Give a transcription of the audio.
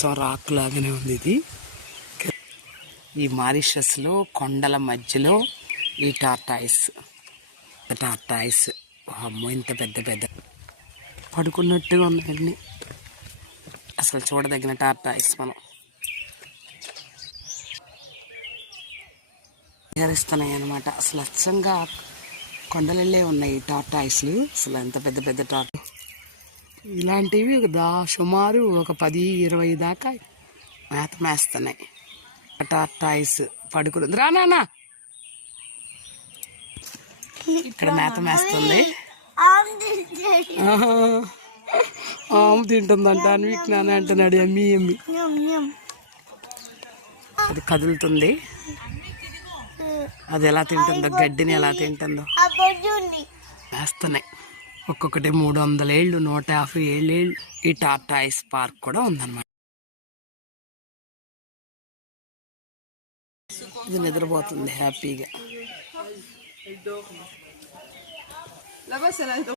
So rock లాగానే ఉంది ఇది. ఈ మారిషస్లో కొండల మధ్యలో ఈ టార్టాయిస్ అమ్మో ఇంత పెద్ద పెద్ద పడుకున్నట్టుగా ఉన్నాయండి. అసలు చూడదగిన టార్టాయిస్ మనం విహరిస్తున్నాయి అన్నమాట. అసలు అచ్చంగా కొండలల్లే ఉన్నాయి టార్టాయిస్లు. అసలు ఎంత పెద్ద పెద్ద ఇలాంటివి సుమారు ఒక 10-20 దాకా మేత మేస్తున్నాయి. టార్టాయిస్ పడుకుని రానా ఇక్కడ మేత మేస్తుంది. ఆమె తింటుందంట అన్విక్ నాన్న అంటున్నాడు. ఎమ్మి అది కదులుతుంది. అది ఎలా తింటుందో, గడ్డిని ఎలా తింటుందో వేస్తున్నాయి. ఒక్కొక్కటి 300 ఏళ్ళు, 150 ఏళ్ళు. ఈ టార్టాయిస్ పార్క్ కూడా ఉందన్నమాట. ఇది నిద్రపోతుంది హ్యాపీగా.